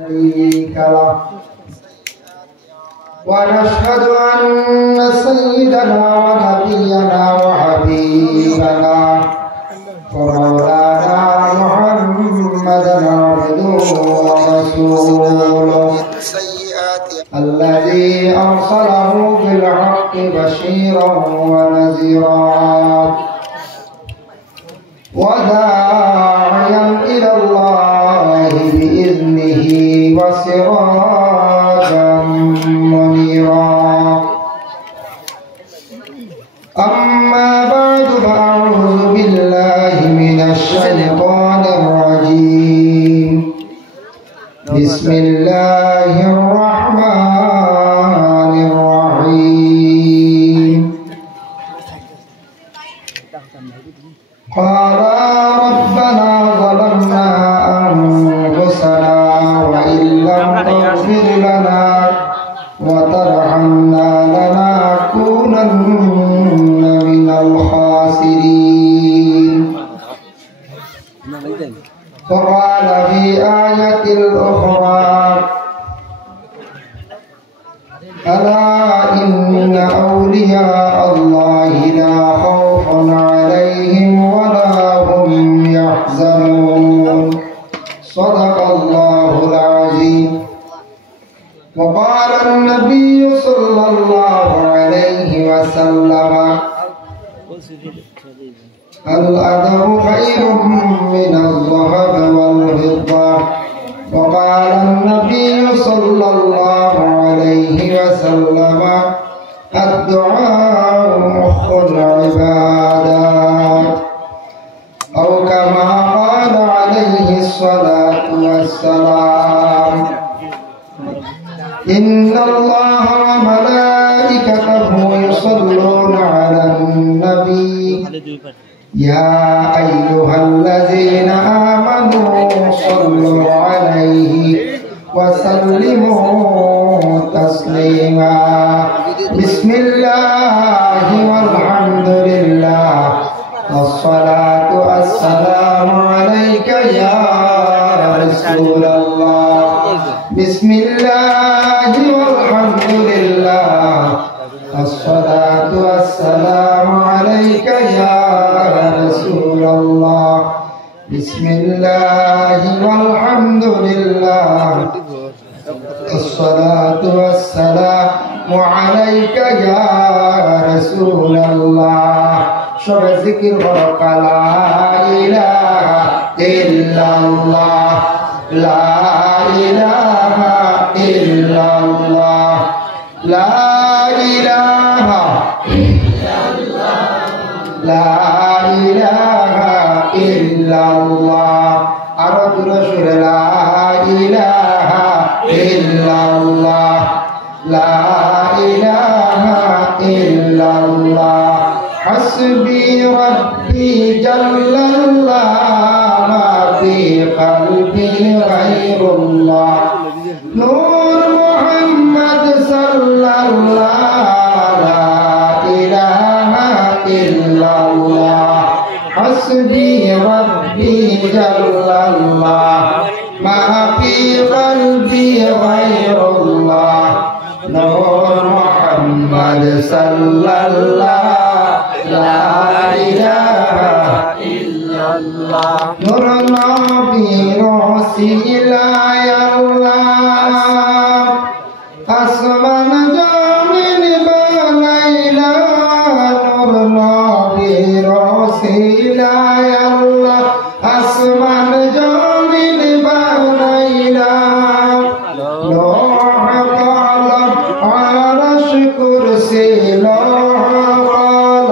شريك له ونشهد أن سيدنا ونبينا وحبيبنا ومولانا محمدا عبده ورسوله الذي أرسله بالحق بشيرا ونذيرا وداعيا إلى الله بإذنه وسراجا منيرا. أما بعد فأعوذ بالله من الشيطان الرجيم. بسم الله الرحمن الرحيم. قال ربنا ظلمنا أنفسنا وإن لم تغفر لنا وترحمنا لنكونن من الخاسرين. وقال في آية الأخرى ألا إن أولياء الله لا خوف عليهم ولا هم يحزنون. صدق الله العظيم. وقال النبي صلى الله عليه وسلم الأدب خير من الذهب والفضة. وقال النبي صلى الله عليه وسلم الدعاء مخ العبادات أو كما قال عليه الصلاة والسلام. إن الله وملائكته يصلون على النبي يا أيها الذين آمنوا صلوا عليه وسلموا تسليما. بسم الله والحمد لله والصلاة والسلام عليك يا رسول الله. بسم الله والحمد لله والصلاة والسلام عليك يا رسول الله. بسم الله والحمد لله الصلاة والسلام عليك يا رسول الله. شب ذكر ورق لا إله إلا الله لا إله إلا الله لا إله إلا الله لا إله إلا الله. أرد رسول لا إله إلا الله لا إله إلا الله. حسبي ربي جل الله ما في قلبي غير الله. نور محمد صلى الله لا إله إلا الله. حسبي ربي جل الله ما في قلبي غير الله. نور محمد صلى الله لا إله إلا الله. نور نبي رسول الله আসমান জমিন বানাইলা নূর নবীর ওসিলায় আল্লাহ। আসমান জমিন বানাইলা লৌহ কলম আরশ কুরসি লৌহ কলম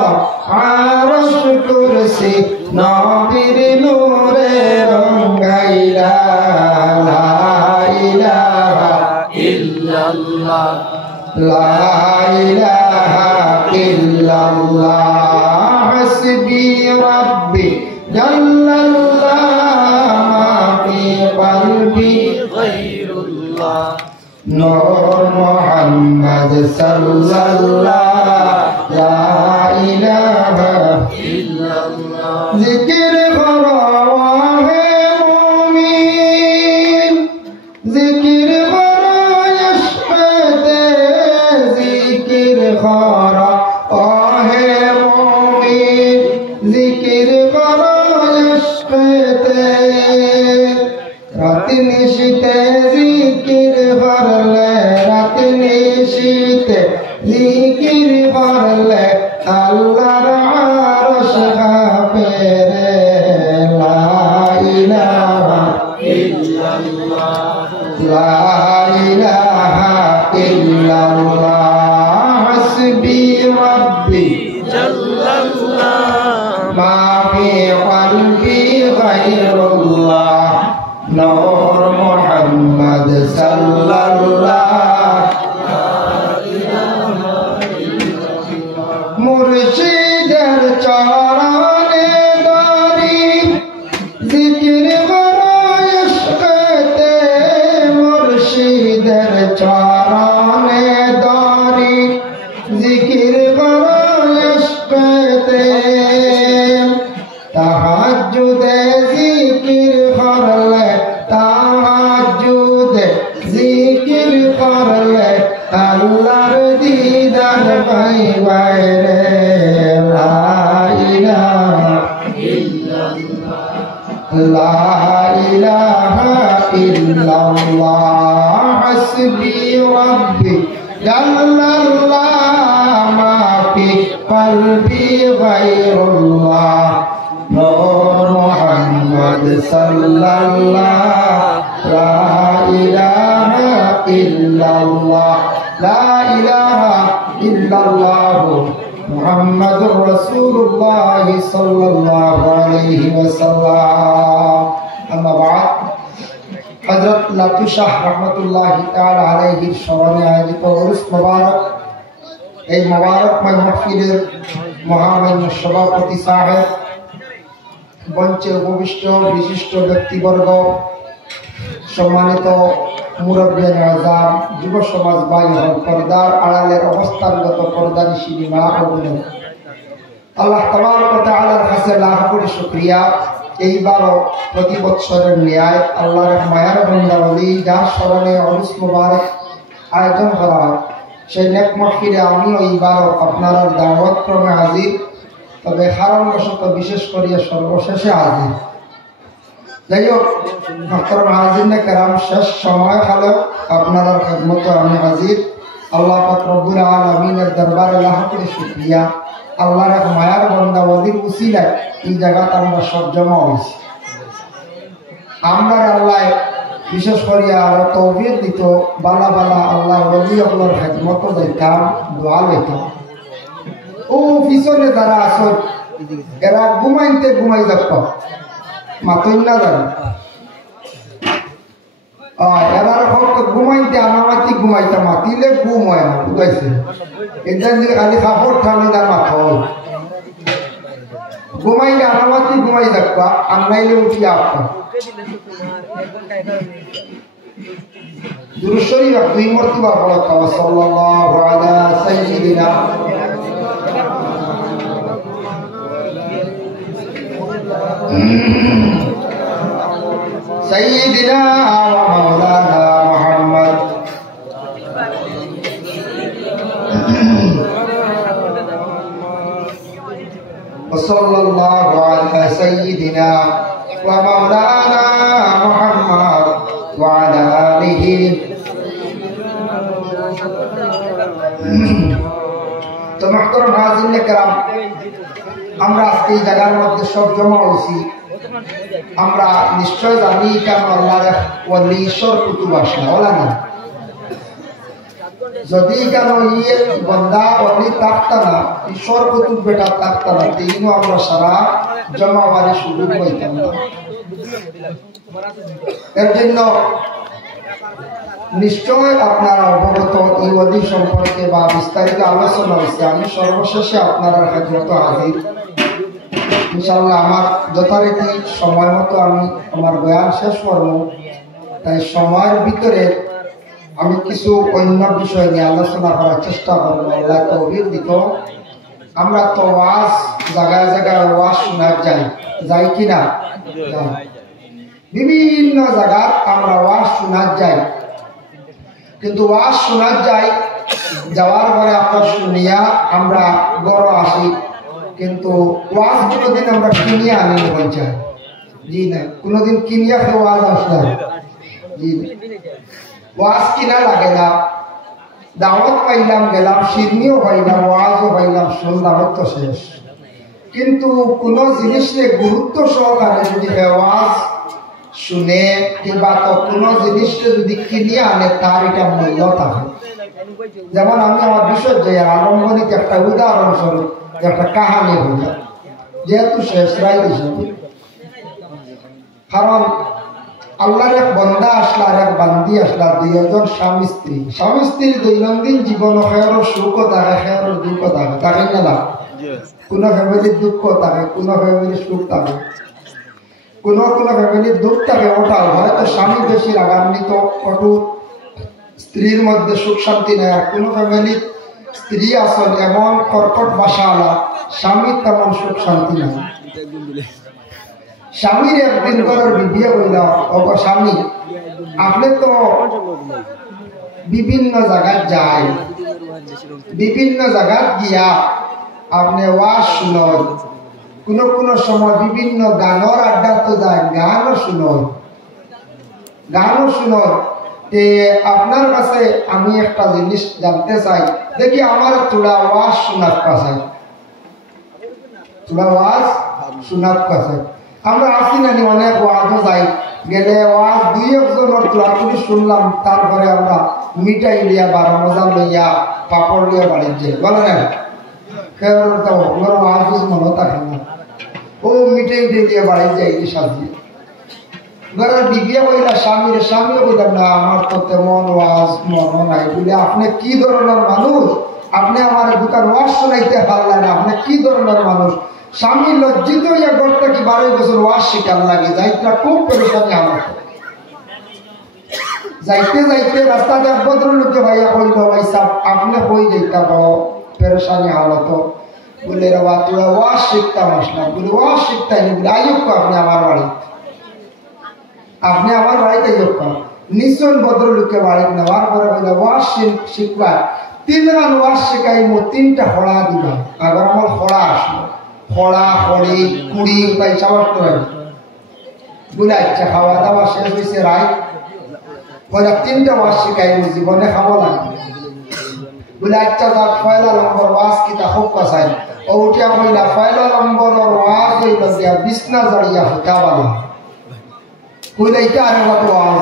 আরশ কুরসি নবীর নূরে রঙ্গাইলা লা ইলাহা ইল্লাল্লাহ লা ইলাহা ইল্লাল্লাহ. হাসবি রাব্বি জাল্লাল্লাহ মা ফি কলবি গায়রুল্লাহ. নূর মুহাম্মদ সাল্লাল্লাহ লা ইলাহা ইল্লাল্লাহ. জিকির করো হে মুমিন জিকির জিকির করো ইশকেতে জিকির করো ওহে মুমিন জিকির করো ইশকেতে রাত নিশিতে জিকির করলে রাত নিশিতে জিকির করলে আল্লাহর আরশ কাঁপে রে লা ইলাহা ইল্লাল্লাহ লা ইলাহা ইল্লাল্লাহ হাসবি রাব্বি জাল্লাল্লাহ মা ফি কলবি গায়রুল্লাহ নূর মুহাম্মদ সাল্লাল্লাহ মুর্শিদের চরণে দরি জিকির করো ইশকেতে মুর্শিদের চরণে দরি জিকির করো ইশকেতে তাহাজ্জুদে জিকির করলে তাহাজ্জুদে জিকির করলে আল্লাহর দিদার পাইবাই রে লা ইলাহা ইল্লাল্লাহ লা ইলাহা ইল্লাল্লাহ হাসবি রাব্বি জাল্লাল্লাহ মা ফি কলবি গায়রুল্লাহ নূর মুহাম্মদ সাল্লাল্লাহ লা ইলাহা ইল্লাল্লাহ লা ইলাহা ইল্লাল্লাহ মুহাম্মাদুর রাসূলুল্লাহ সাল্লাল্লাহু আলাইহি ওয়াসাল্লাম আম্মা বা'দ হযরত লাতু শাহ রাহমাতুল্লাহি তাআলা আলাইহির স্মরণে আয়োজিত উরুস মুবারক এই মুবারকময় মাহফিলের মহামান্য সভাপতি সাহেব মঞ্চে উপবিষ্ট বিশিষ্ট ব্যক্তিবর্গ সম্মানিত মুরব্বিয়ান আযম যুব সমাজ ভাই ও পর্দার আড়ালের অবস্থানগত পর্দানিশী মা ও বোনেরা আল্লাহ তাবারক ওয়া তাআলার কাছে লাখ কোটি শুকরিয়া এইবারও প্রতি বছরের ন্যায় আল্লাহর মায়ার বান্দা ওলি যার স্মরণে উরুস মুবারক আয়োজন করা হয় সেই নেক মাহফিলে আমিও এইবারও আপনারা দাওয়াত ক্রমে হাজির তবে কারণবশত বিশেষ করে সর্বশেষে হাজির যাই হোক মোহতারাম হাজিরিনে কেরাম শেষ সময় হলেও আপনারা খেদমত আমি হাজির আল্লাহ পাক রব্বুল আলামিনের দরবারে লাখ কোটি শুকরিয়া আল্লাহর এক মায়ার বান্দা ওলির উসিলায় এই জায়গাতে আমরা সব জমা হয়েছি আমরা আল্লাহ বিশেষ করে আরো তৌফিক দিত বালা বালা আল্লাহর ওলি আল্লাহর খেদমত দিতাম দোয়া লইতাম ও পিছনে যারা আসল এরা ঘুমাইতে ঘুমাই যাত মাতই না জানে এরার হোক ঘুমাইতে আনামাতি ঘুমাইতে মাতিলে ঘুম হয় না বুঝাইছে এটা যে খালি কাপড় ঠান্ডি তার মাথা হয় ঘুমাইলে আনামাতি ঘুমাই যাবা আনাইলে উঠি আপা দুরূদ শরীফ দুই মর্তবা পড়া সাল্লাল্লাহু আলা সাইয়্যিদিনা سيدنا ومولانا محمد وصلى الله على سيدنا ومولانا محمد وعلى آله তো মুহতারাম হাজিরিন کرام আমরা আজকে এই জায়গার মধ্যে সব জমা হয়েছি আমরা নিশ্চয় জানি কেন আল্লাহর ওলি ঈশ্বর কুতুব আসলা ওলা না যদি কেন ইয়ে বন্দা ওলি থাকতা না ঈশ্বর কুতুব বেটা থাকতা না তিনও আমরা সারা জমা হওয়ার সুযোগ পাইতাম না এর জন্য নিশ্চয় আপনারা অবগত এই ওলি সম্পর্কে বা বিস্তারিত আলোচনা হয়েছে আমি সর্বশেষে আপনারা খেদমত হাজির ইনশাআল্লাহ আমার যথারীতি সময় মতো আমি আমার বয়ান শেষ করব তাই সময়ের ভিতরে আমি কিছু অন্য বিষয় নিয়ে আলোচনা করার চেষ্টা করব আল্লাহ তৌফিক দিত আমরা তো ওয়াজ জায়গায় জায়গায় ওয়াজ শোনা যাই কিনা বিভিন্ন জায়গা আমরা ওয়াজ শোনা যাই কিন্তু ওয়াজ শোনা যায়, যাওয়ার পরে আপনার শুনিয়া আমরা গড় আসি, কিন্তু ওয়াজ কোনোদিন আমরা কিনিয়া আনি বলছি জি না, কোনোদিন কিনিয়া খেয়ে ওয়াজ আসলাম জি না, ওয়াজ কিনা লাগে না, দাওয়াত পাইলাম গেলাম, শিরনিও পাইলাম, ওয়াজও পাইলাম, শুনলাম তো শেষ। কিন্তু কোন জিনিসের গুরুত্ব সহকারে যদি ওয়াজ শুনে কিংবা তো কোন জিনিসটা যদি কিনিয়ে আনে তার এটা মূল্য থাকে। যেমন আমি আমার বিশ্বজয়ের আরম্ভনীতে একটা উদাহরণস্বরূপ একটা কাহানি বললাম, যেহেতু শেষ রায় হিসেবে, কারণ আল্লাহর এক বন্দা আসলা আর এক বান্দি আসলা, দুইজন স্বামী স্ত্রী। স্বামী স্ত্রীর দৈনন্দিন জীবন খেয়ার সুখও থাকে, খেয়ার দুঃখও থাকে, তাকে না কোন ফ্যামিলির দুঃখ থাকে, কোন ফ্যামিলির সুখ থাকে, কোন কোন ফ্যামিলির দুঃখ থাকে, ওটাও হয়তো স্বামী বেশি রাগান্বিত কটু, স্ত্রীর মধ্যে সুখ শান্তি নেই। আর কোন ফ্যামিলির স্ত্রী আসল এমন কর্কট ভাষাওয়ালা, স্বামীর তেমন সুখ শান্তি নেই। স্বামীর একদিন করার বিয়ে হইল, ওগো স্বামী আপনি তো বিভিন্ন জায়গায় যায়, বিভিন্ন জায়গায় গিয়া আপনি ওয়াজ শুনয়, কোন কোন সময় বিভিন্ন গানের আড্ডা তো যায়, গানও শুনয়, গানও শুনয়। আপনার কাছে আমি একটা জিনিস জানতে চাই, দেখি আমার তোরা ওয়াজ শোনার কাছে, তোরা ওয়াজ শোনার কাছে আমরা আসি নানি, অনেক ওয়াজও যাই, গেলে ওয়াজ দুই একজনের তোরাতুরি শুনলাম, তারপরে আমরা মিঠাই লিয়া বারো মজা লইয়া পাপড় লিয়া বাড়ির যাই, বলে না ওয়াজ মনে থাকে না, ও মিঠাই উঠে দিয়ে বাড়ির যাই সাজিয়ে ঘরের বিবিয়া বইলা স্বামীর, স্বামীও বললাম না আমার তো তেমন ওয়াজ মনে নাই, বলে আপনি কি ধরনের মানুষ, আপনি আমার দোকান ওয়াজ শোনাইতে পারলেন, আপনি কি ধরনের মানুষ। স্বামী লজ্জিত হইয়া ঘরটা কি 12 বছর ওয়াজ শিকার লাগে, যাইটা খুব পরেশানি আমার। যাইতে যাইতে রাস্তাতে এক ভদ্রলোকে ভাইয়া কইল, ভাই সাহেব আপনি কই যাইতা, বড় পরেশানি হালত, বলে রে বা তোরা ওয়াজ শিখতাম আসলাম, বলে ওয়াজ শিখতাই নি, বলে আইয়ুক আপনি আমার বাড়ি, আপনি আমার বাড়িতে যোগ নিশ্চয় ভদ্রলোকে বাড়ি নেওয়ার পরে বলে ওয়াজ শিখবা 3 রান ওয়াজ শেখাইব, 3টা খড়া দিবা। আবার আমার খড়া আসলো, খড়া খড়ি কুড়ি তাই চাওয়ার করে বলে আচ্ছা খাওয়া দাওয়া শেষ হয়েছে রায়, বলে 3টা ওয়াজ শেখাইব, জীবনে খাবো লাগবে, বলে আচ্ছা যাক পয়লা নম্বর ওয়াজ কিতা হোক কাছাই, ও উঠিয়া বললা পয়লা নম্বরের ওয়াজ হইল দিয়া বিছনা জড়িয়া হতাবালা, বলে এটা আরে কত ওয়াজ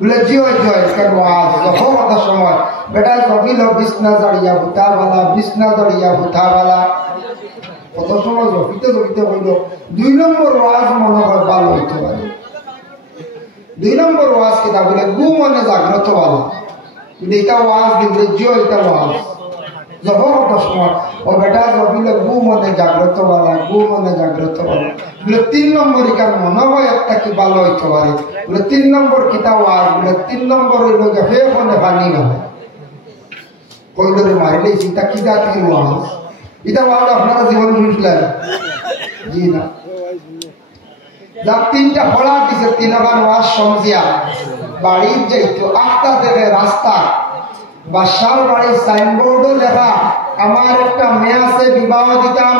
বলে জয় জয় কেন ওয়াজ যখন কথা সময় বেটা কবিল বিছনা জড়িয়া হতাবালা, বিছনা জড়িয়া হতাবালা, কত সময় জপিতে জপিতে হইল 2 নম্বর ওয়াজ মনে হয় ভালো হইতে পারে। 2 নম্বর ওয়াজ কিতা বলে গু মনে জাগ্রত ভালো, এটা ওয়াজ দিলে জয় এটা ওয়াজ যখন কথা সময় ও বেটা জপিলে গু মনে জাগ্রত বালা, গু মনে জাগ্রত বালা, বলে 3 নম্বর ইকার মনে হয় একটা কি ভালো হইতে পারে, বলে 3 নম্বর কিতা ওয়াজ, বলে 3 নম্বর হইল যে হে ফোনে পানি গেল, কইলরে মারিলে চিন্তা কি জাতির ওয়াজ, এটা ওয়াজ আপনারা জীবন বুঝলেন জি না। যার 3টা ফলা দিছে, 3বার ওয়াজ সমঝিয়া বাড়ির যাইতো, 8টা থেকে রাস্তা বাসার বাড়ির সাইনবোর্ডও লেখা, আমার একটা মেয়ে আছে বিবাহ দিতাম,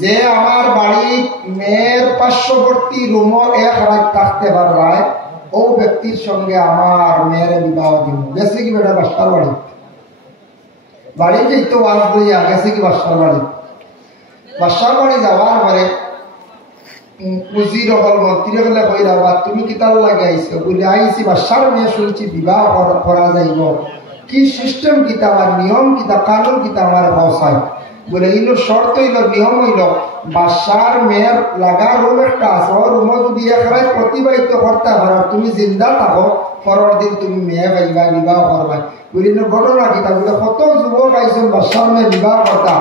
যে আমার বাড়ির মেয়ের পার্শ্ববর্তী রুমও 1 রাত থাকতে পারবে, ও ব্যক্তির সঙ্গে আমার মেয়ের বিবাহ দিব। গেছে কি বেটা বাসার বাড়ি, বাড়ি যেত ওয়াজ লইয়া গেছে কি বাসার বাড়ি, বাসার বাড়ি যাওয়ার পরে উজির হল মন্ত্রী হলে কইরা বা তুমি কিতাল লাগে আইছো, বলে আইছি বাসার মেয়ে শুনছি বিবাহ করা যাইব, কি সিস্টেম কিতা আমার নিয়ম কিতা কানুন কিতা আমার ভাষায়, বলে ইলো শর্ত হইল নিয়ম হইল বাসার মেয়ের লাগা রুম একটা আছে, ও রুম যদি 1 রাত অতিবাহিত করতে পারো, তুমি জিন্দা থাকো, পরের দিন তুমি মেয়ে পাইবা, বিবাহ করবা। বলি ঘটনা কিতা, বলে কত যুবক আইসন বাসার মেয়ে বিবাহ করতা,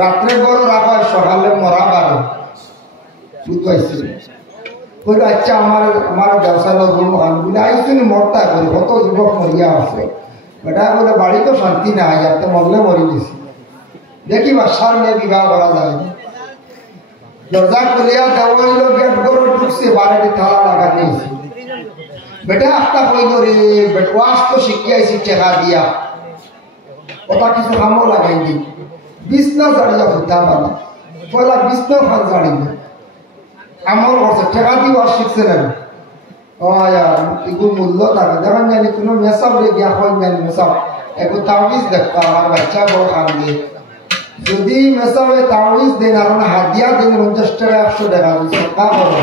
রাত্রে গড় রাখা সকালে মরা পারো বুঝতে কইল আচ্ছা আমার ব্যবসায় রুম খান, বলে আইসুন মরতা করি, কত যুবক মরিয়া আছে, বেটা বলে বাড়ি তো শান্তি নাই, যাতে মরলে মরি গেছি, দেখি বাসার মেয়ে বিবাহ করা যায়। দরজা খুলিয়া দেওয়া হইল, গেট গড় ঢুকছে, বাড়িতে তালা লাগা নিয়েছে, বেটা আস্তা কইল রে ওয়াজ তো শিখিয়াইছি টাকা দিয়া ওটা কিছু কামও লাগাই দিই বিছনা জাড়িয়া ভুতা বালা পয়লা বিছনা খান জাড়িবে আমল করছে টাকা দিয়ে ওয়াজ শিখছে না এগুলো মূল্য থাকে দেখেন জানি কোনো মেসাব রে গিয়া হয় জানি মেসাব একটু তাবিজ দেখবা আমার বাচ্চা বড় খান দিয়ে যদি মেসাবে তাবিজ দেন আর হাদিয়া দেন 50 টাকা 100 টাকা সরকার করো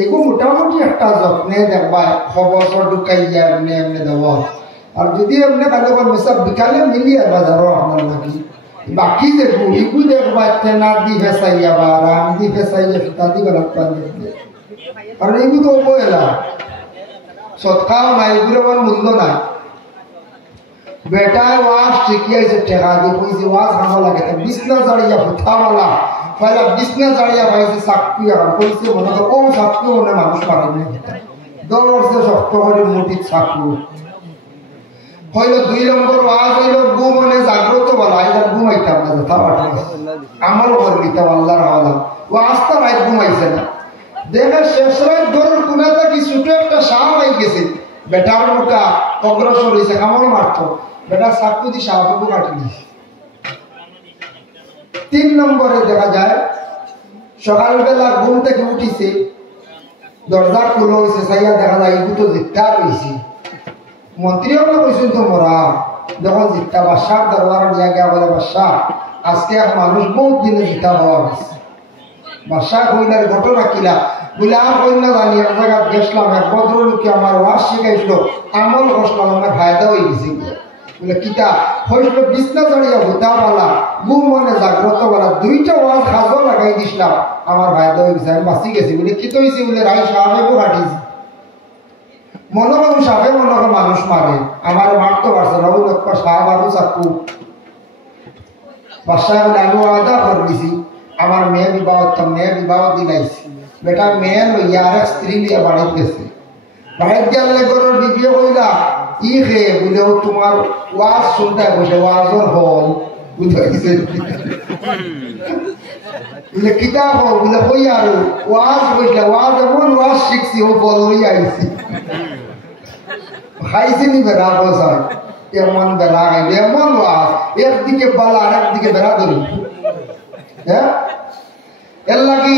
এগুলো মোটামুটি একটা যত্নে দেখবা খবর ঢুকাইয়া এমনি এমনি দেব আর যদি এমনি কালে মেসাব বিকালে মিলিয়ে বাজারও আপনার নাকি বাকি দেখবো এগুলো দেখবা তেনা দি ফেসাইয়া বা রাম দি ফেসাইয়া ফিতা দি গলাপ্পান দেখবে কারণ এগুলো তো অবহেলা সৎকাও নাই এগুলো আমার মূল্য নাই বেটায় ওয়াজ শিখিয়াছে টাকা দিয়ে কইছে ওয়াজ হামা লাগে বিছনা জাড়িয়া ফুটাওয়ালা পয়লা বিছনা জাড়িয়া পাইছে চাকরি আর কইছে মনে তো ও চাকরি মনে মানুষ পারে না দৌড়ছে শক্ত করে মুঠি চাকু হইলো 2 নম্বর ওয়াজ হইলো ঘুমনে জাগ্রত বলা এটা ঘুমাইতাম না যথা পাঠে আমল করলিতাম আল্লাহর হাওলা ওয়াজ তো রাত ঘুমাইছে না দেখে শেষ রাত দৌড় কোনাটা কি ছোট একটা শাহ হয়ে গেছে বেটার মোটা অগ্রসর হয়েছে কামড় মারত বেটা চাকু দি শাহবাবু কাটি দিয়েছে 3 নম্বরে দেখা যায় সকালবেলা ঘুম থেকে উঠিছে দরজা খুলো হয়েছে সাইয়া দেখা যায় এগুলো তো জিত্তা রয়েছে মন্ত্রী আমরা কইছেন তো মোরা যখন জিত্তা বাদশাহ দরবার নিয়ে গিয়া বলে বাদশাহ আজকে এক মানুষ বহুত দিনে জিতা হওয়া গেছে বাদশাহ কইলার ঘটনা কিলা বলে আর কইনা জানি এক জায়গায় গেছিলাম এক ভদ্রলোকে আমার ওয়াজ শিখাইছিল আমল করছিলাম আমার ফায়দা হয়ে গেছে বলে কিতা হইল বিছনা জড়িয়া ভূতাওয়ালা ঘুম মনে জাগ্রত বলা 2টা ওয়াজ হাজো লাগাই দিছিলাম আমার ফায়দা হয়ে গেছে আমি বাঁচি গেছি বলে কি হয়েছে বলে রাই সাহেবও কাটিয়েছি মনে করুন সাহেব মনে করে মানুষ মারে আমার মারতে পারছে রবু লক্ষ্য সাহেব আরো চাকু বাদশাহ বলে আমি ওয়াদা করে দিছি আমার মেয়ে বিবাহ দিলাইছি বেটা মেয়ে লইয়া আর এক স্ত্রী নিয়ে বাড়িতে গেছে বাড়িতে গেলে গরুর বিবিও কইলা ই খে বলেও তোমার ওয়াজ শুনতে বসে ওয়াজর হল বুঝাইছে বলে কিতা হল বলে কই আর ওয়াজ বসলে ওয়াজ এমন ওয়াজ শিখছি ও বল লইয়া আইছি খাইছি নি বেড়া বসায় এমন বেড়া গাইবে এমন ওয়াজ একদিকে বালা আর একদিকে বেড়া ধরি হ্যাঁ এর লাগি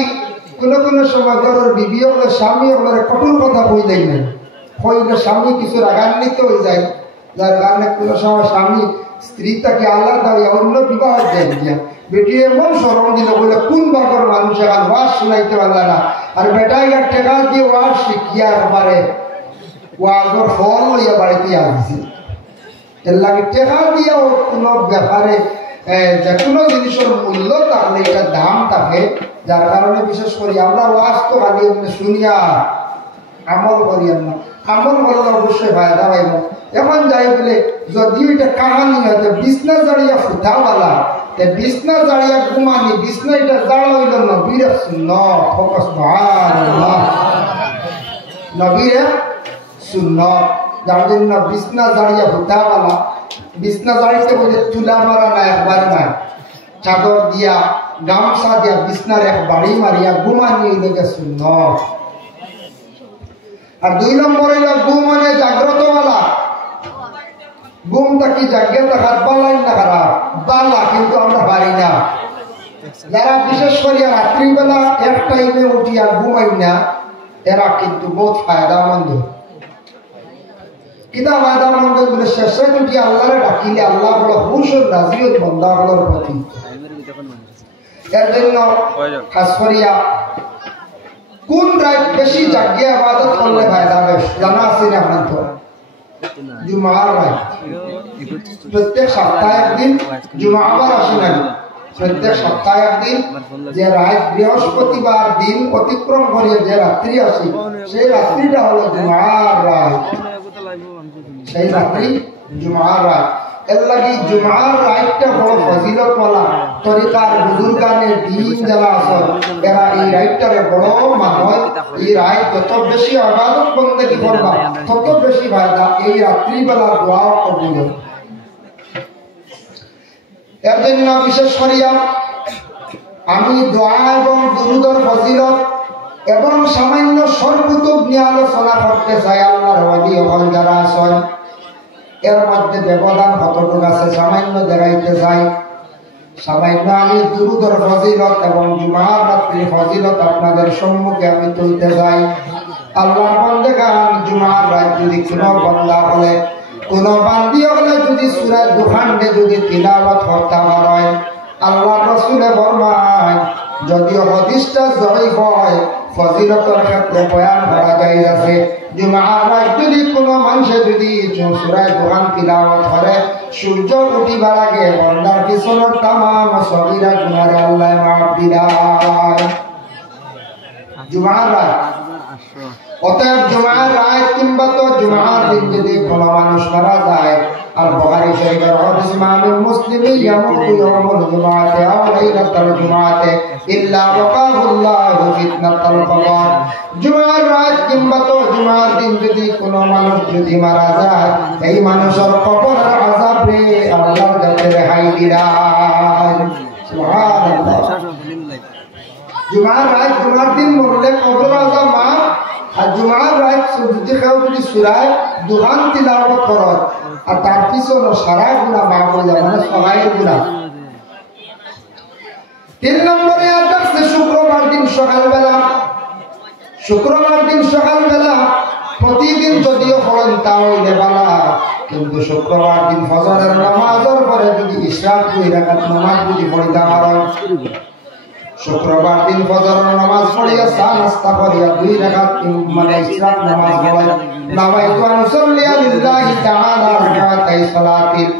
কোন সময় ঘরের বিবি হলে স্বামী হলে কঠোর কথা কই দেয় না কইলে স্বামী কিছু রাগান্বিত হয়ে যায় যার কারণে কোন সময় স্বামী স্ত্রী তাকে আল্লাহ দাঁড়িয়ে অন্য বিবাহ দেয় দিয়া বেটি এমন স্মরণ দিল বলে কোন বাগর মানুষ এখন ওয়াজ শোনাইতে পারল না আর বেটাই আর টেকা দিয়ে ওয়াজ শিখিয়া একবারে ওয়াজর ফল লইয়া বাড়িতে আসছে এর লাগে টেকা দিয়েও কোনো ব্যাপারে যে কোনো জিনিসের মূল্য থাকলে এটা দাম থাকে যার কারণে বিশেষ করে আমরা ওয়াজ তো খালি এমনি শুনিয়া আমল করিয়ান না আমল করলে অবশ্যই ফায়দা পাইব এখন যাই বলে যদি এটা কাহানি হয়তো বিছনা জাড়িয়া ফুটাওয়ালা বিছনা জাড়িয়া ঘুমানি বিছনা এটা জাড়া হইল নবীর সুন্নাত ফোকাস সুবহানাল্লাহ নবীর সুন্নাত যার জন্য বিছনা জাড়িয়া ফুটাওয়ালা বিছনা জাড়িতে বলে চুলা মারা না একবার না চাদর দিয়া গামছা দিয়া বিছনার এক বাড়ি মারিয়া ঘুমানি লেগে সুন্নাত আর 2 নম্বর হইল ঘুমানে জাগ্রতওয়ালা ঘুমটা কি জাগ্রত হাত বালাই না খারাপ বালা কিন্তু আমরা পারি না যারা বিশেষ করে রাত্রিবেলা এক টাইমে উঠিয়া ঘুমাই না এরা কিন্তু বহুত ফায়দামন্দ কিতা ফায়দামন্দ বলে শেষে উঠি আল্লাহরে ডাকিলে আল্লাহ বলে হুশুর রাজিয়ত বন্দাগুলোর প্রতি এর জন্য খাস করিয়া কোন রাত বেশি জাগিয়া ইবাদত করলে ফায়দা বেশি জানা আছে না আপনার তো জুমার রাত প্রত্যেক সপ্তাহে একদিন জুমা আবার আসে না প্রত্যেক সপ্তাহে একদিন যে রাত বৃহস্পতিবার দিন অতিক্রম করিয়া যে রাত্রি আসে সেই রাত্রিটা হলো জুমার রাত সেই রাত্রি জুমার রাত এর লাগি জুমার রাতটা বড় ফজিলত বলা তরিকার বুজুর্গানে দিন যারা আছে এরা এই রাতটারে বড় মানয় এই রাত যত বেশি ইবাদত বন্দেগী করবা তত বেশি ফায়দা এই রাত্রিবেলা দোয়া কবুল এর জন্য বিশেষ করিয়া আমি দোয়া এবং দুরুদের ফজিলত এবং সামান্য সর্বতুক নিয়ে আলোচনা করতে চাই আল্লাহর ওয়ালি হল যারা আছেন এর মধ্যে ব্যবধান কতটুকু আছে সামান্য দেখাইতে চাই। সামান্য আমি দুরুদের ফজিলত এবং জুমার রাত্রির ফজিলত আপনাদের সম্মুখে আমি তুলতে চাই। আল্লাহর বান্দাগান জুমার রাত যদি কোনো বান্দা হলে কোন বান্দি হলে যদি সূরা দুখানে যদি তিলাওয়াত করতে পারে আল্লাহর রাসূলে ফরমায় যদিও হাদিসটা জয়ীফ হয় ফজিলতের ক্ষেত্রে বয়ান করা যায় আছে জুমার রাত যদি কোনো মানুষ যদি সূরা দুখান তিলাওয়াত করে সূর্য উঠিবার আগে বান্দার পিছনের তামাম সগীরা গুনাহে আল্লাহ মাফ দিলায়। জুমার রাত অতএব জুমার রাত কিংবা তো জুমার দিন যদি কোনো মানুষ মারা যায় আর বুখারী শরীফের হাদিস ইমাম মুসলিম ইয়ামুতু ইয়াউমুল জুমআতি আও লাইলাতুল জুমআতি ইল্লা ওয়াকাহুল্লাহু ফিতনাতুল কবর। জুমার রাত কিংবা তো জুমার দিন যদি কোনো মানুষ যদি মারা যায় এই মানুষের কবরের আযাব রে আল্লাহ যাতে রেহাই দিলায়। সুবহানাল্লাহ। জুমার রাত জুমার দিন মরলে কবরের আযাব মাফ আর জুমার রাত যদি কেউ যদি সূরা দুখান তিলাওয়াত করে আর তার পিছনে সারা গুনাহ মাফ হয়ে যাবে মানে সবাইয়ের গুনাহ। 3 নম্বরে আছে শুক্রবার দিন সকালবেলা প্রতিদিন যদিও পড়েন তাহলে বালা কিন্তু শুক্রবার দিন ফজরের নামাজের পরে যদি ইশরাক 2 রাকাত নামাজ যদি পড়িতে পারেন শুক্রবার দিন ফজরের নামাজ পড়িয়া চা নাস্তা করিয়া 2 রাকাত মানে ইশরাক নামাজ পড়েন নাওয়াইতু আন উসাল্লি লিল্লাহি তাআলা রাকাতাই সালাতিল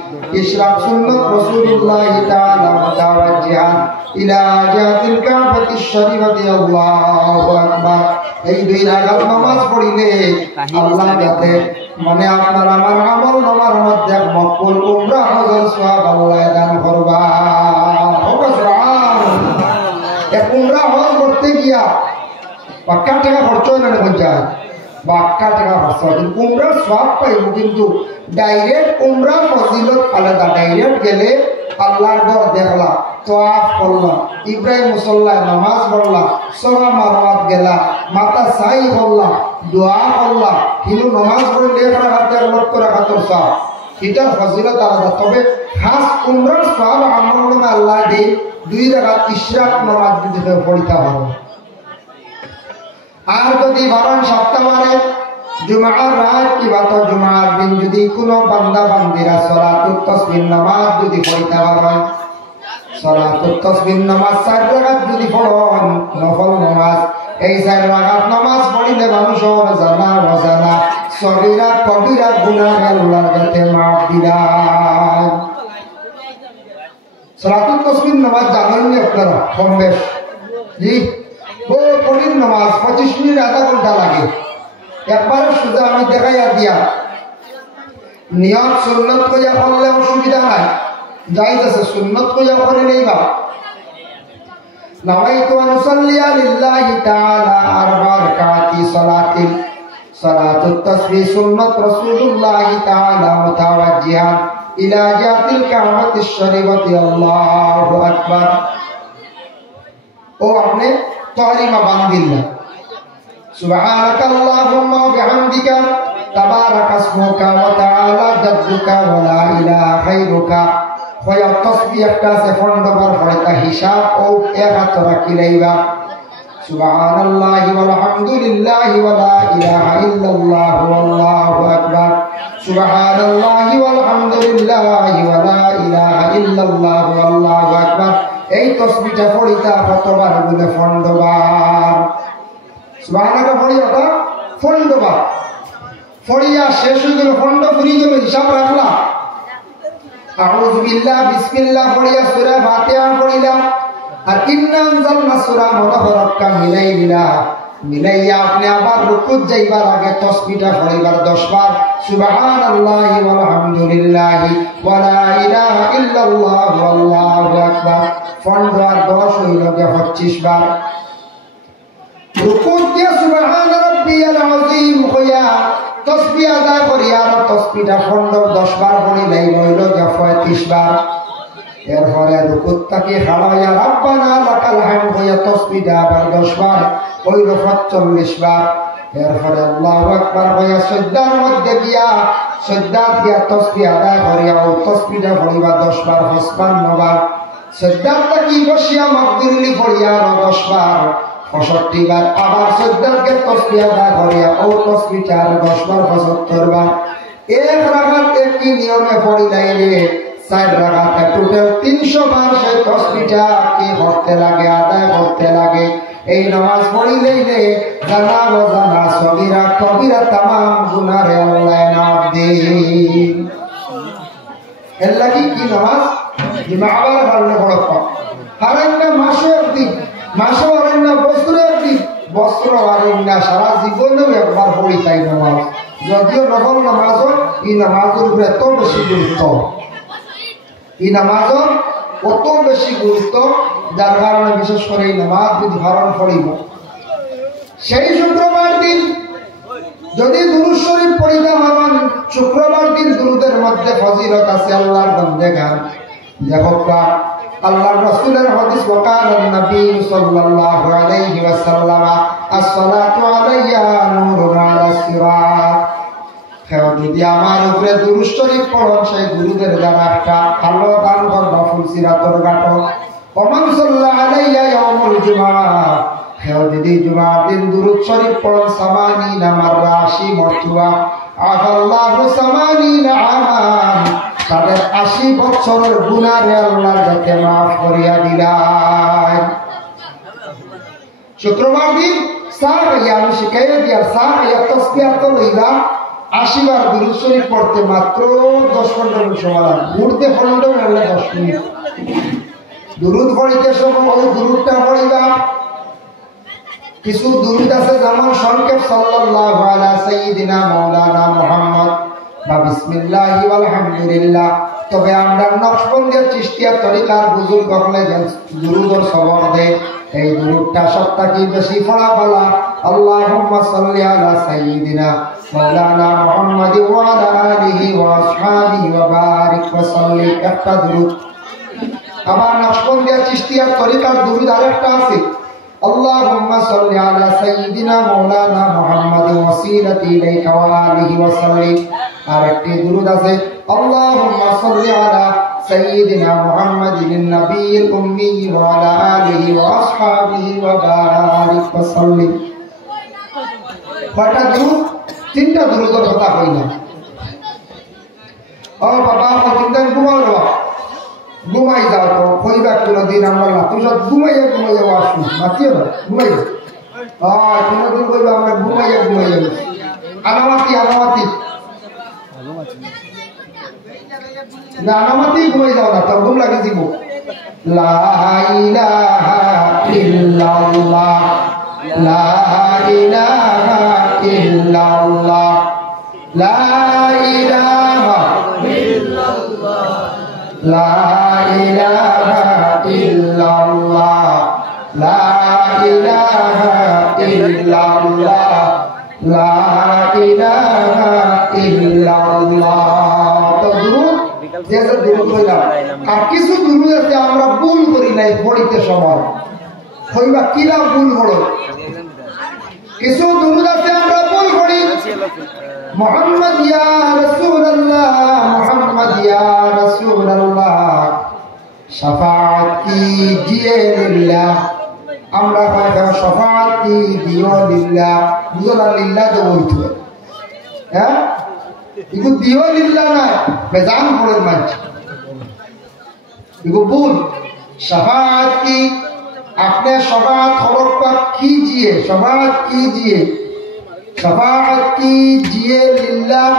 ইশরাক সুন্নাত রাসূলুল্লাহ তাআলা মুতাওয়াজ্জিহান ইলা জিহাতিল কাবাতিশ শরীফাতি আল্লাহু আকবার। এই 2 রাকাত নামাজ পড়িলে আল্লাহ যাতে মানে আপনার আমার আমল নামার মধ্যে মকবুল উমরা হজের সওয়াব আল্লাহ দান করবা। উমরা হজ করতে গিয়া বাক্কা টাকা খরচ হয় না পঞ্চায়েত বাক্কা টাকা খরচ হয় কিন্তু উমরার সওয়াব পাইব কিন্তু ডাইরেক্ট উমরার ফজিলত আলাদা। ডাইরেক্ট গেলে আল্লাহর ঘর দেখলা তওয়াফ করলা ইব্রাহিম মুসল্লায় নামাজ পড়লা সওয়া মারওয়াত গেলা মাথা সাই করলা দোয়া করলা কিন্তু নামাজ পড়লে 1 রাকাতের 1 রাকাতের সওয়াব এটার ফজিলত আলাদা। তবে খাস উমরার সওয়াব আমরা আল্লাহ দেই 2 রাকাত ইশরাক নামাজ যদি পড়িতে হবে। আর যদি বারণ সপ্তাহে জুমার রাত কিংবা তো জুমার দিন যদি কোনো বান্দা বান্দিরা সালাতুত তাসবিহ নামাজ যদি পড়িতে পারেন সালাতুত তাসবিহ নামাজ 4 রাকাত যদি পড়েন নফল নামাজ এই 4 রাকাত নামাজ পড়িলে মানুষের জানা অজানা সগীরা কবিরা গুনাহ আল্লাহর কাছে মাফ দিলায়। সালাতুত তাসবিহ নামাজ জানেন না আপনারা কম বেশ জি ও কঠিন নামাজ 25 মিনিট আধা ঘন্টা লাগে। একবার সোজা আমি দেখাইয়া দিয়া নিয়ত সুন্নত কইয়া করলে অসুবিধা নাই জায়েজ আছে সুন্নত কইয়া করে নেইবা নাওয়াইতু আন উসাল্লি লিল্লাহি তাআলা 4 রাকাতি সালাতুত তাসবিহ সুন্নাত রাসূলুল্লাহ তাআলা মুতাওয়াজ্জিহান ইলা জিহাতিল কাবাতিশ শরীফাতি আল্লাহু আকবার। ও আপনি তাহরিমা বান্দিল্লাহ সুবহানাকাল্লাহুম্মা ওয়া বিহামদিকা তাবারাকা ইসমুকা ওয়া তাআলা জাদ্দুকা ওয়া লা ইলাহা গায়রুকা ওয়া তাসবিহ একটা আছে ফন্ডবার পড়তা হিসাব ও এক হাত রাখিলাইবা সুবহানাল্লাহি ওয়াল হামদুলিল্লাহি ওয়া লা ইলাহা ইল্লাল্লাহু ওয়াল্লাহু আকবার সুবহানাল্লাহি ওয়াল হামদুলিল্লাহি ওয়া লা ইলাহা ইল্লাল্লাহু ওয়াল্লাহু আকবার। এই তাসবিহটা পড়িতা কতবার বলে ফন্ডবার সুবহানাল্লাহ পড়িয়াটা ফন্ডবার পড়িয়া শেষ হয়ে গেল ফন্ড ফুরি গেল হিসাব রাখলা আউযু বিল্লাহ বিসমিল্লাহ পড়িয়া সূরা ফাতিহা পড়িলাম আর ইন্না আনজালনা সূরা মুতাফাররাকা মিলাইয়া আপনি আবার রুকুত যাইবার আগে তাসবিহটা পড়িবার 10 বার সুবহানাল্লাহি ওয়াল হামদুলিল্লাহি ওয়া লা ইলাহা ইল্লাল্লাহু আল্লাহু আকবার। ফন্ড আর 10 হইল 25 বার রুকুত দিয়া সুবহান রাব্বিয়াল আযীম কইয়া তাসবিহ আদায় করিয়া আর তাসবিহটা ফন্ড 10 বার পড়িলেই হইল 35 বার এরপরে রুকুত থেকে খাড়া হইয়া রাব্বানা লাকাল হামদ হইয়া তাসবিহ আবার 10 বার হইল 45 বার। এরপরে আল্লাহু আকবার হইয়া সিজদার মধ্যে গিয়া সিজদা দিয়া তাসবিহ আদায় করিয়া ও তাসবিহটা পড়িবা 10 বার 55 বার। সিজদা থেকে বসিয়া মাগফিরলি পড়িয়া 10 বার 65 বার। আবার সিজদাকে তাসবিহ আদায় করিয়া ও তাসবিহটা 10 বার 75 বার। এক রাকাত একই নিয়মে পড়িলাইলে 4 রাকাতে টোটাল 300 বার সেই তাসবিহটা কি পড়তে লাগে আদায় করতে লাগে। এই নামাজ পড়িলেইলে জানা অজানা সগীরা কবিরা तमाम গুনাহে আল্লাহ মাফ দেন। এর লাগি কি নামাজ দিমাগের কারণে বড় পাপ। হারাইনা মাসে একদিন, মাসে হারাইনা বছরে একদিন, বছর হারাইনা সারা জীবনেও একবার পড়ি তাই নামাজ। যদিও নকল নামাজ এই নামাজের উপরে এত বেশি গুরুত্ব, এই নামাজের কত বেশি গুরুত্ব, যার কারণে বিশেষ করে এই নামাজ যদি ধারণ করিব সেই শুক্রবার দিন যদি দুরূদ শরীফ পড়িতে হবেন। শুক্রবার দিন দুরূদের মধ্যে ফজিলত আছে আল্লাহর বান্দাগান। দেখো আল্লাহর রাসূলের হাদিস ওয়াকাল নবী সাল্লাল্লাহু আলাইহি ওয়াসাল্লাম as-salatu alayya nurun ala sirat। কেউ যদি আমার উপরে দুরূদ শরীফ পড়েন সেই দুরূদের দ্বারা একটা আলো দান করবা ফুল সিরাতের ঘাটো। ওমান সাল্লাল্লাহু আলাইহি ইয়াউমুল জুমআহ, কেউ যদি জুমার দিন দুরূদ শরীফ পড়েন 80 মাররা 80 মরতবা আল্লাহু 80 আমান, তাদের 80 বছরের গুনাহে আল্লাহ যাতে maaf করিয়া দিলেন। শুক্রবার দিন সাহায়া আমি শিখাইয়া দিয়া সাহায়া তাসবিহ তো লইলা 80 বার দুরূদ শরীফ পড়তে মাত্র 10-15 মিনিট সময় লাগে। ঘুরতে পড়লে 10 মিনিট। দুরূদ পড়িতে সময় ওই দুরূদটা পড়িবা। কিছু দুরূদ আছে যেমন সংক্ষেপ সাল্লাল্লাহু আলা সাইয়্যিদিনা মাওলানা মুহাম্মদ বা বিসমিল্লাহি আলহামদুলিল্লাহ। তবে আমরা নকশবন্দিয়া চিশতিয়া তরিকার বুজুর্গ হলে দুরূদের সবর দেয় এই দুরূদটা সবথেকে বেশি পড়া বলা আল্লাহুম্মা সাল্লি আলা সাইয়্যিদিনা মাওলানা মুহাম্মদ ওয়া আলা আলিহি ওয়া আসহাবিহি ওয়া বারিক ওয়া সাল্লি, একটা দুরূদ। আবার নকশবন্দিয়া চিশতিয়া তরিকার দুরূদ আরেকটা আছে আল্লাহুম্মা সাল্লি আলা সাইয়্যিদিনা মাওলানা মুহাম্মদ ওয়াসিলাতি ইলাইকা ওয়া আলিহি ওয়া সাল্লি। আরেকটি দুরূদ আছে আল্লাহুম্মা সাল্লি আলা সাইয়্যিদিনা মুহাম্মাদিন নাবিয়্যিল উম্মি ওয়া আলা আলিহি ওয়া আসহাবিহি ওয়া বারিক ওয়া সাল্লি। কয়টা দুরূদ? 3টা দুরূদের কথা কইলাম। ও বাবা কতদিন ঘুমাও, ঘুমাই যাও তো কইবা কোনদিন আমরা না তুই সব ঘুমাইয়া আসু মাতিও না ঘুমাইয়া কোনদিন কইবা আমরা ঘুমাইয়া আনামাতি না আনামাতি ঘুমাই যাও না তোর ঘুম লাগে দিব। লা ইলাহা ইল্লাল্লাহ লা ইলাহা ইল্লাল্লাহ লা ইলাহা ইল্লাল্লাহ লা ইলাহা ইল্লাল্লাহ লা ইলাহা ইল্লাল্লাহ লা ইলাহা ইল্লাল্লাহ। তো দুরূদ যে দুরূদ কইলাম, আর কিছু দুরূদ আছে আমরা ভুল করি নাই পড়িতে সময় কইবা কিলা ভুল হলো। কিছু দুরূদ আছে আমরা ভুল করি মুহাম্মদ ইয়া রাসূলুল্লাহ মুহাম্মদ ইয়া রাসূলুল্লাহ শাফাআত কিজিয়ে লিল্লাহ। আমরা কইবা শাফাআত কিজিও লিল্লাহ, বুঝলা লিল্লাহ তো বলতো হ্যাঁ, কিন্তু দিও লিল্লাহ না বেজান পড়েন মাঝ এগো ভুল। শাফাআত কি আপনি শাফাআত হরফ पर कीजिए, शफाअत कीजिए, शफाअत कीजिए लिल्लाह।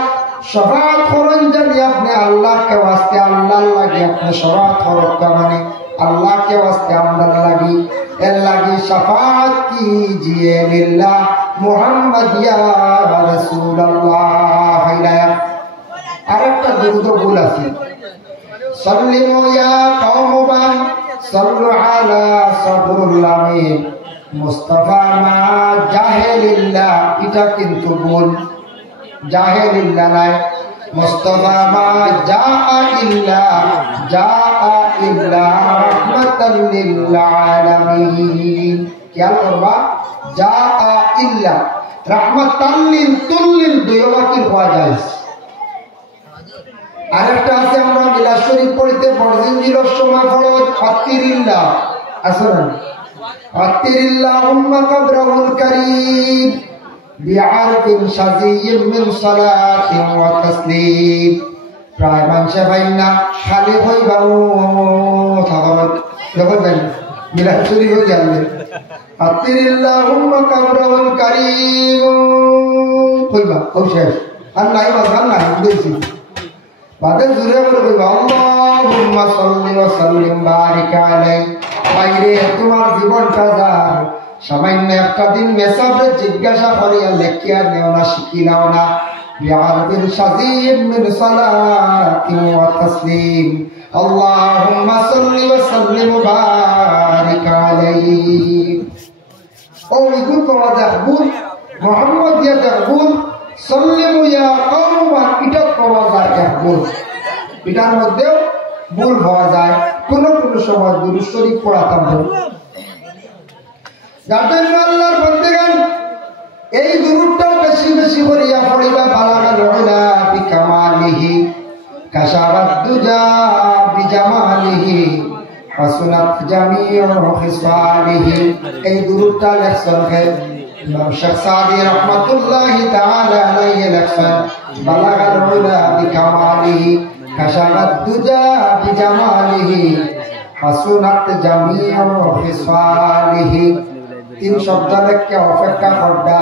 शफाअत करें जब अपने अल्लाह के वास्ते, अल्लाह लगे अपने शफाअत हरफ का माने अल्लाह के वास्ते अल्लाह लगी लगी शफाअत कीजिए लिल्लाह मुहम्मद या रसूल अल्लाह। আরেকটা দুরূদ ভুল আছে সাল্লিমু ইয়া কওমান সাল্লু আলা সাদরুল আমিন মুস্তাফা মা জাহেলিল্লাহ, এটা কিন্তু ভুল। জাহেলিল্লাহ নাই, মুস্তাফা মা জাআ ইল্লা জাআ ইল্লা রাহমাতাল লিল আলামিন। খেয়াল করবা, জাআ ইল্লা রাহমাতাল লিল তুল্লিল দুইবাকি হওয়া যায়। আরেকটা আছে আমরা মিলাদ শরীফ পড়িতে ফরজিনজির সময় পড়ো ফাতিরিল্লাহ আসরা ফাতিরিল্লাহুম্মা কবরুল কারীম বিআরফিন শাযিয়্যিন মিন সালাতিন ওয়া তাসলিম। প্রায় মানুষে ভাইনা খালি হইবা ও থাকবে দেখবেন মিলাদ শরীফ হয়ে যাবে ফাতিরিল্লাহুম্মা কবরুল কারীম হইবা ও শেষ আর নাই বাজার নাই বুঝেছি বাদে জুড়ে বলবে আল্লাহুম্মা সাল্লি ওয়া সাল্লিম বারিক আলাইহি। বাইরে তোমার জীবনটা যার সামান্য একটা দিন মেসাবে জিজ্ঞাসা করিয়া লেখিয়া নেও না, শিখিলাও না। বিআরবিন শাযিয়্যিন মিন সালাতিন ওয়া তাসলিম আল্লাহুম্মা সাল্লি ওয়া সাল্লিম বারিক আলাইহি। ও ইগুল কওয়া যাকবুল মুহাম্মদ ইয়া যাকবুল সাল্লিমু ইয়া কওমা এটা পাওয়া যায় একবুল, এটার মধ্যেও ভুল হওয়া যায়। কোন কোন সময় দুরূদ শরীফ পড়াতাম যার জন্য আল্লাহর বান্দাগণ এই দুরূদটা বেশি বেশি করিয়া পড়িবা। বালাগাল উলা বিকামালিহি কাশাবাদ দুজা বিজামালিহি হাসনাত জামিউ খিসালিহি। এই দুরূদটা লেখছেন শেখ সাদি রহমাতুল্লাহি তাআলা আলাইহি লেখছেন বালাগাল উলা বিকামালিহি কাশাবাদ দুজা বিজামালিহি হাসনাত জামিউ খিসালিহি। তিন শব্দ লেখা অপেক্ষা করবা।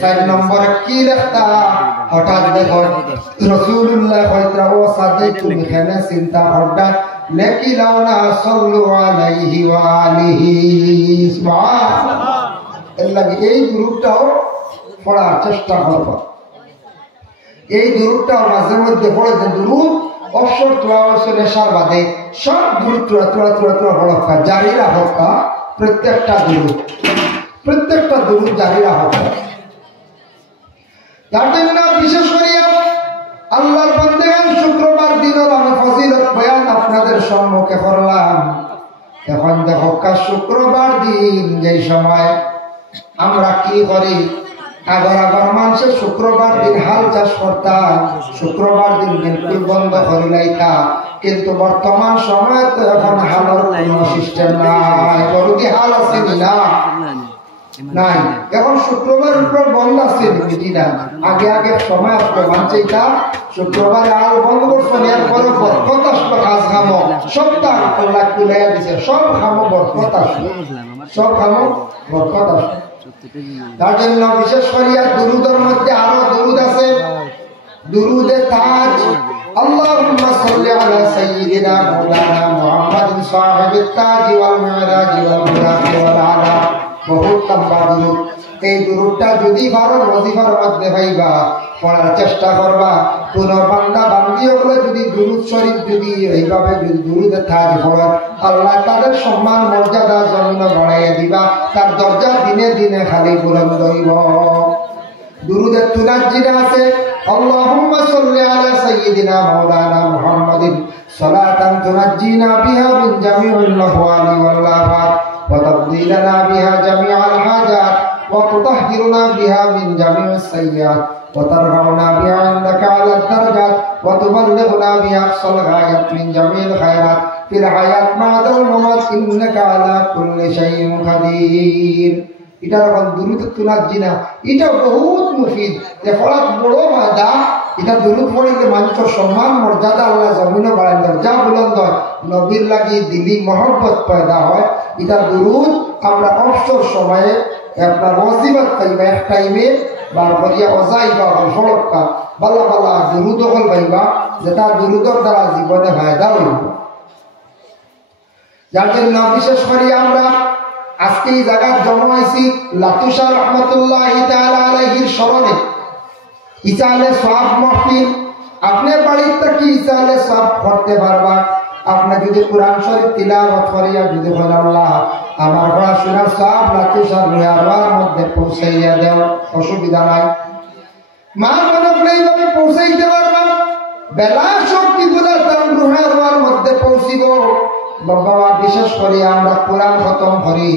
4 নম্বরে কি লেখতা হঠাৎ দেখো রাসূলুল্লাহ কইরা ও সাদি তুমি কেনে চিন্তা করবা লেখি লাও না সাল্লু আলাইহি ওয়া আলিহি সুবহানাল্লাহ। এর লাগি এই দুরূদটাও পড়ার চেষ্টা করবা। এই দুরূদটা মাঝে মধ্যে পড়ে যে দুরূদ অবসর তোয়াশনে সার বাদে সব দুরূদ তোরা পড়া জারি রাখা। প্রত্যেকটা দুরূদ জারি রাখা। তার জন্য বিশেষ করিয়া আল্লাহর বান্দাগণ শুক্রবার দিনের আমি ফজিলত বয়ান আপনাদের সম্মুখে করলাম। এখন দেখো শুক্রবার দিন যেই সময় আমরা কি করি, আগর মানুষের শুক্রবার দিন হাল চাষ করতাম, শুক্রবার দিন বিলকুল বন্ধ করে লাইতা। কিন্তু বর্তমান সময় তো এখন হালের কোনো সিস্টেম নাই। গরুটি হাল আছে না নাই, এখন শুক্রবার উপর বন্ধ আছে না। আগে সময় আসলো মানছেটা শুক্রবারে হাল বন্ধ করছেন, এরপরে বরকত আসলো কাজ খামো সপ্তাহ আল্লাহ কুলাইয়া দিছে, সব খামো বরকত আসলো, সব খামো বরকত আসলো। তার জন্য বিশেষ করিয়া দুরুদের মধ্যে আরো দুরুদ আছে। দুরুদে তাজ আল্লাহুম্মা সাল্লি আলা সাইয়্যিদিনা মাওলানা মুহাম্মাদিন সাহিবিত তাজ ওয়াল মিরাজ ওয়াল বুরাক ওয়াল আলা। বহুত লম্বা দুরুদ। এই দুরুদটা যদি ভালো ওয়াজিফার মধ্যে পাইবা পড়ার চেষ্টা করবা। কোন বান্দা বান্দি হলে যদি দুরুদ শরীফ যদি এইভাবে যদি দুরুদে তাজ পড়ে আল্লাহ তাদের সম্মান মর্যাদা জমিন বাড়াইয়া দিবা, তার দরজা দিনে দিনে খালি বুলন্দ হইব। দুরুদের তুনাজ্জিরা আছে আল্লাহুম্মা সাল্লি আলা সাইয়্যিদিনা মাওলানা মুহাম্মাদিন সালাতান তুনাজ্জিনা বিহা মিন জামিউল আহওয়ালি ওয়াল আফাত ওয়া তাবদিলানা বিহা জামিআল হাজাত ওয়া তুতাহহিরুনা বিহা মিন জামিউস সাইয়্যাত ওয়া তারফাউনা বিহা ইনদাকা আলা দারাজাত ওয়া তুবাল্লিগুনা বিহা আকসাল গায়াত মিন জামিল খায়রাত ফিল হায়াত মা'দাল মামাত ইন্নাকা আলা কুল্লি শাইইন কাদির। এটা এখন দুরুদ তুনাজ্জিনা, এটা বহুত মুফিদ। যে ফলাত বড় মাদা, এটা দুরুদ পড়িলে মানুষের সম্মান মর্যাদা আল্লাহ জমিনে বাড়ায়, দরজা বুলন্দ হয়, নবীর লাগি দিলি মহব্বত পয়দা হয়। এটা দুরুদ আমরা অবসর সময়ে আপনার ওয়াজিবাত পাইবা, এক টাইমে বার করিয়া অজাইবা সড়কা বাল্লা বাল্লা দুরুদ হল পাইবা, যেটা দুরুদর দ্বারা জীবনে ফায়দা হইব। যার জন্য বিশেষ করে আমরা আজকে এই জায়গায় জমা হয়েছি লাতুশা রহমতুল্লাহি তাআলা আলাইহির স্মরণে ইসালে সওয়াব মাহফিল। আপনার বাড়িতে কি ইসালে সওয়াব করতে পারবা? আপনি যদি কোরআন শরীফ তিলাওয়াত করিয়া যদি বলেন আল্লাহ আমার পড়াশোনার সওয়াব লাতুশা রুয়ার মধ্যে পৌঁছাইয়া দাও, অসুবিধা নাই। মা মনে করে এইভাবে পৌঁছাইতে পারবা, বেলা শক্তিগুলা তার রুহের রুয়ার মধ্যে পৌঁছিব। বাবা বিশেষ করে আমরা কোরআন খতম করি,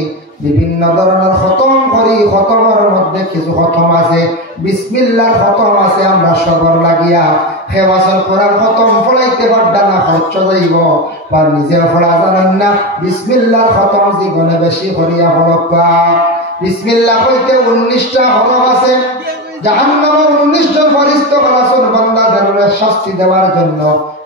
বিভিন্ন ধরনের খতম করি। খতমের মধ্যে কিছু খতম আছে, বিসমিল্লাহর খতম আছে। আমরা সবর লাগিয়া হেবাসল কোরআন খতম পড়াইতে পারডা না, খরচ যাইব বা নিজে পড়া জানেন না। বিসমিল্লাহর খতম জীবনে বেশি করিয়া পড়বা। বিসমিল্লাহ হইতে 19টা হরফ আছে। জাহান্নামে 19 জন ফেরেশতা করাছেন বান্দাদের শাস্তি দেওয়ার জন্য।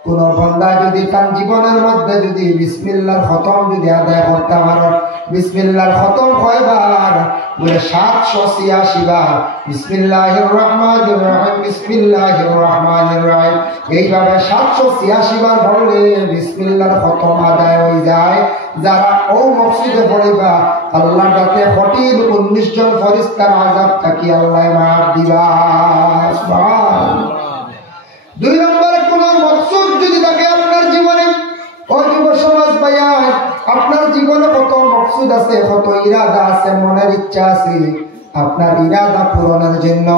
কোন বান্দা যদি তার জীবনের মধ্যে যদি বিসমিল্লাহর খতম যদি আদায় করতে পারো, বিসমিল্লাহর খতম কয়বার বলে 786 বার। বিসমিল্লাহির রহমানির রহিম, বিসমিল্লাহির রহমানির রহিম, এইভাবে 786 বার বললে বিসমিল্লাহর খতম আদায় হয়ে যায়। যারা ও মসজিদে পড়িবা আল্লাহ যাতে কঠিন 19 জন ফেরেশতার আযাব থাকি আল্লাহ মাফ দিবা। সুবহানাল্লাহ। 2 নম্বরে কোন মকসুদ যদি থাকে আপনার জীবনে, ও যুব সমাজ ভাইয়া, আপনার জীবনে কত মকসুদ আছে, কত ইরাদা আছে, মনের ইচ্ছা আছে। আপনার ইরাদা পূরণের জন্য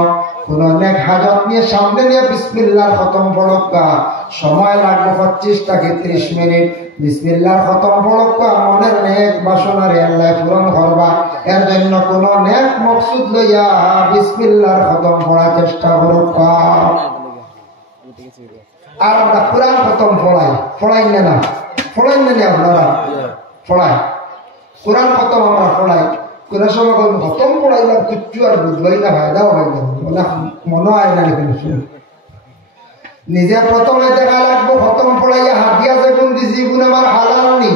কোন নেক হাজত নিয়ে সামনে নিয়ে বিসমিল্লাহর খতম পড়বা। সময় লাগবে 25 থেকে 30 মিনিট। বিসমিল্লাহর খতম পড়বা, মনের নেক বাসনারে আল্লাহ পূরণ করবা। এর জন্য কোন নেক মকসুদ লইয়া বিসমিল্লাহর খতম পড়ার চেষ্টা করবা। আর আমরা কোরআন খতম পড়াই না আপনারা পড়াই, কোরআন খতম আমরা পড়াই। কোন সময় খতম পড়াইলাম কিচ্ছু আর বুঝবাই না, ফায়দাও হয় না, মনে হয় না। নিজে প্রথমে দেখা লাগবো খতম পড়াইয়া হাতিয়া যেগুন দিছি গুণ আমার হালাল নেই।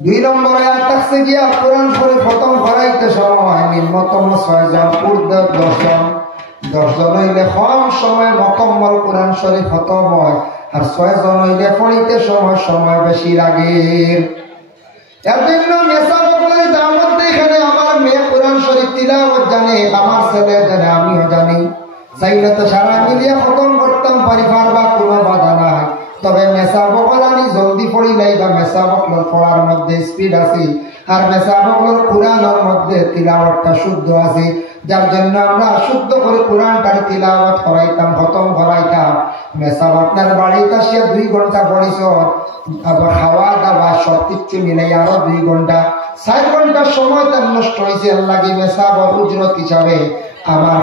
2 নম্বরে থাকছে গিয়া কোরআন শরীফ খতম করাইতে সময় নিম্নতম 6 জন, ঊর্ধ্ব 10 জন। 10 জন হইলে কম সময় মকম্মল কোরআন শরীফ খতম হয়, আর 6 জন হইলে পড়িতে সময় বেশি লাগে। এর জন্য মেসাবকলের দাওয়াত এখানে আমার মেয়ে কোরআন শরীফ তিলাওয়াত জানে, আমার ছেলে জানে, আমিও জানি। চাইলে তো সারা মিলিয়ে খতম করতাম পারবা, কোনো বাধা নাই। তবে মেসাবকল আমি জলদি পড়িলাই বা মেসাবকলের পড়ার মধ্যে স্পিড আছে, আর মেসাবকলের কোরআনের মধ্যে তিলাওয়াতটা শুদ্ধ আছে। যার জন্য আমরা শুদ্ধ করে কোরআনটার তিলাওয়াত করাইতাম, খতম করাইতাম। মেসাব আপনার বাড়িতে আসিয়া 2 ঘন্টা পড়িস, আবার খাওয়া দাওয়া সব কিছু মিলাই আরো 2 ঘন্টা, 4 ঘন্টার সময় তার নষ্ট হয়েছে। লাগে মেসাব উজরত হিসাবে আমার